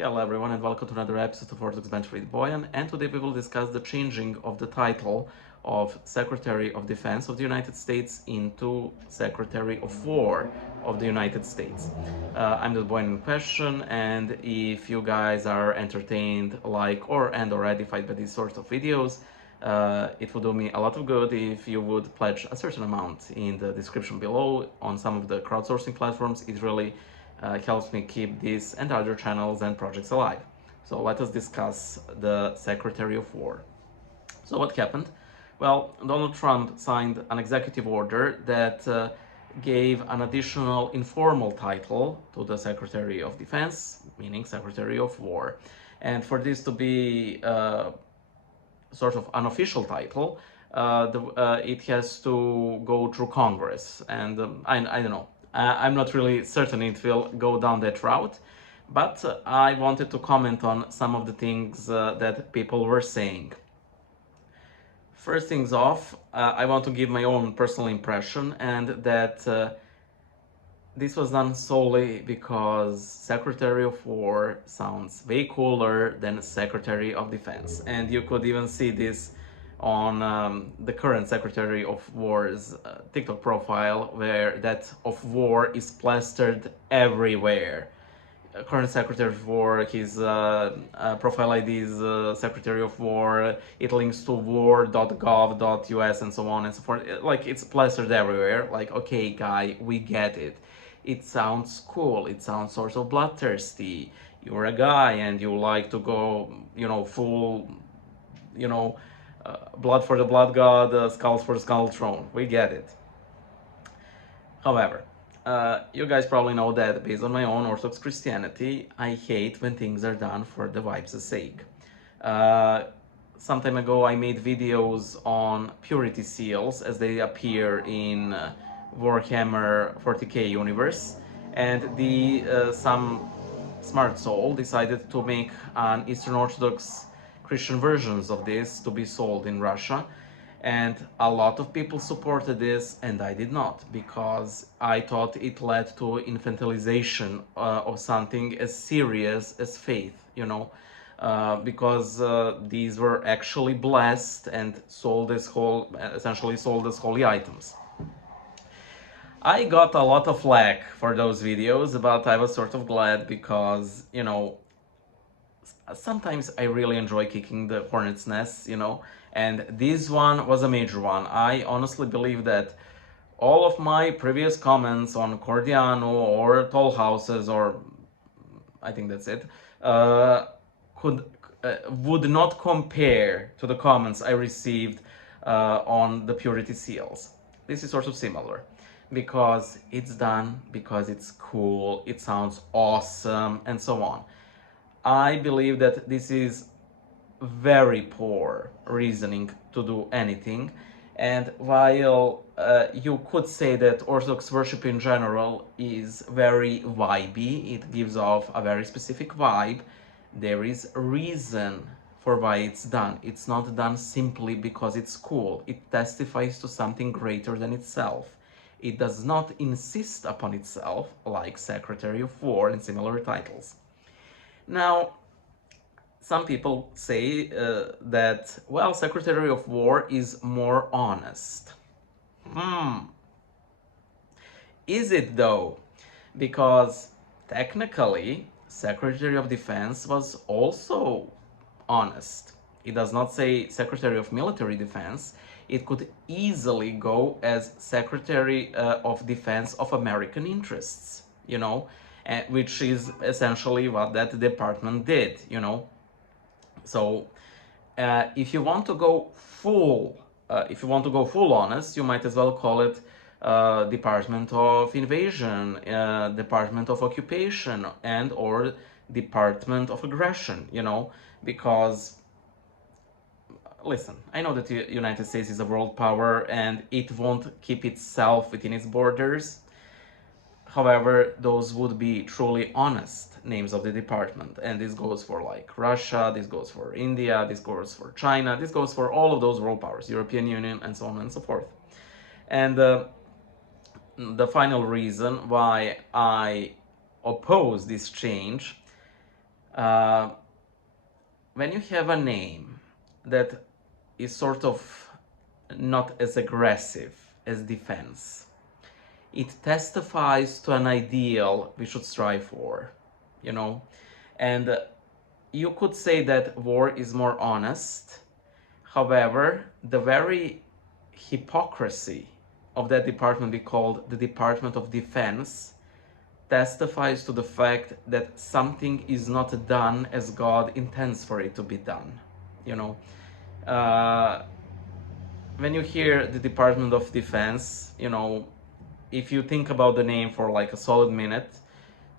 Hello everyone and welcome to another episode of Orthodox Bench with Boyan, and today we will discuss the changing of the title of Secretary of Defense of the United States into Secretary of War of the United States. I'm the Boyan in question, and if you guys are entertained or edified by these sorts of videos, it would do me a lot of good if you would pledge a certain amount in the description below on some of the crowdsourcing platforms. It really helps me keep this and other channels and projects alive. So let us discuss the Secretary of War. So what happened? Well, Donald Trump signed an executive order that gave an additional informal title to the Secretary of Defense, meaning Secretary of War. And for this to be sort of unofficial title, it has to go through Congress. And I don't know. I'm not really certain it will go down that route, but I wanted to comment on some of the things that people were saying. First things off, I want to give my own personal impression, and that this was done solely because Secretary of War sounds way cooler than Secretary of Defense. And you could even see this on the current Secretary of War's TikTok profile, where that of war is plastered everywhere. Current Secretary of War, his profile ID is Secretary of War, it links to war.gov.us and so on and so forth. Like, it's plastered everywhere. Like, okay, guy, we get it. It sounds cool, it sounds sort of bloodthirsty. You're a guy and you like to go, full, blood for the blood god, skulls for the skull throne. We get it. However, you guys probably know that based on my own Orthodox Christianity, I hate when things are done for the vibes' sake. Uh, some time ago, I made videos on purity seals as they appear in Warhammer 40k universe, and some smart soul decided to make an Eastern Orthodox Christian versions of this to be sold in Russia. And a lot of people supported this, and I did not, because I thought it led to infantilization of something as serious as faith, because these were actually blessed and essentially sold as holy items. I got a lot of flack for those videos, but I was sort of glad because, sometimes I really enjoy kicking the hornet's nest, and this one was a major one. I honestly believe that all of my previous comments on Cordiano or Toll Houses, or I think that's it, could would not compare to the comments I received on the purity seals. This is sort of similar because it's done, because it's cool, it sounds awesome, and so on. I believe that this is very poor reasoning to do anything. And while you could say that Orthodox worship in general is very vibey, it gives off a very specific vibe, there is a reason for why it's done. It's not done simply because it's cool. It testifies to something greater than itself. It does not insist upon itself like Secretary of War and similar titles. Now, some people say that, well, Secretary of War is more honest. Is it though? Because technically, Secretary of Defense was also honest. It does not say Secretary of Military Defense. It could easily go as Secretary of Defense of American Interests, which is essentially what that department did, So if you want to go full honest, you might as well call it Department of Invasion, Department of Occupation, and or Department of Aggression, because listen, I know that the United States is a world power and it won't keep itself within its borders. However, those would be truly honest names of the department. And this goes for like Russia, this goes for India, this goes for China, this goes for all of those world powers, European Union, and so on and so forth. And the final reason why I oppose this change Uh, when you have a name that is sort of not as aggressive as defense, it testifies to an ideal we should strive for, you know? And you could say that war is more honest. However, the very hypocrisy of that department we called the Department of Defense testifies to the fact that something is not done as God intends for it to be done. You know, uh, when you hear the Department of Defense, if you think about the name for like a solid minute,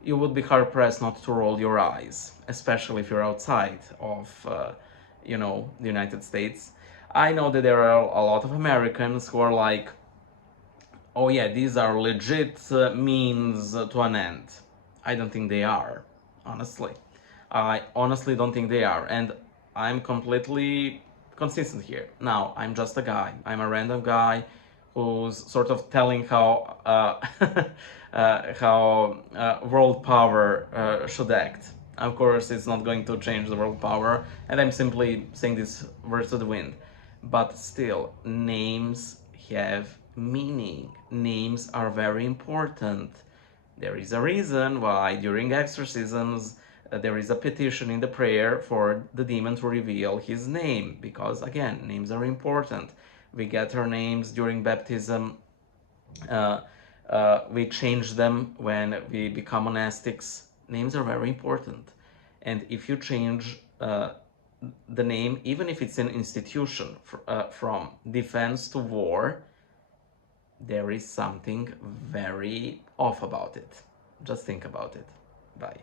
you would be hard pressed not to roll your eyes, especially if you're outside of, the United States. I know that there are a lot of Americans who are like, oh yeah, these are legit means to an end. I don't think they are, honestly. I honestly don't think they are, and I'm completely consistent here. Now, I'm just a guy. I'm a random guy who's sort of telling how world power should act. Of course, it's not going to change the world power, and I'm simply saying this words to the wind. But still, names have meaning. Names are very important. There is a reason why during exorcisms there is a petition in the prayer for the demon to reveal his name, because again, names are important. We get our names during baptism. Uh, we change them when we become monastics. Names are very important. And if you change the name, even if it's an institution, from defense to war, there is something very off about it. Just think about it. Bye.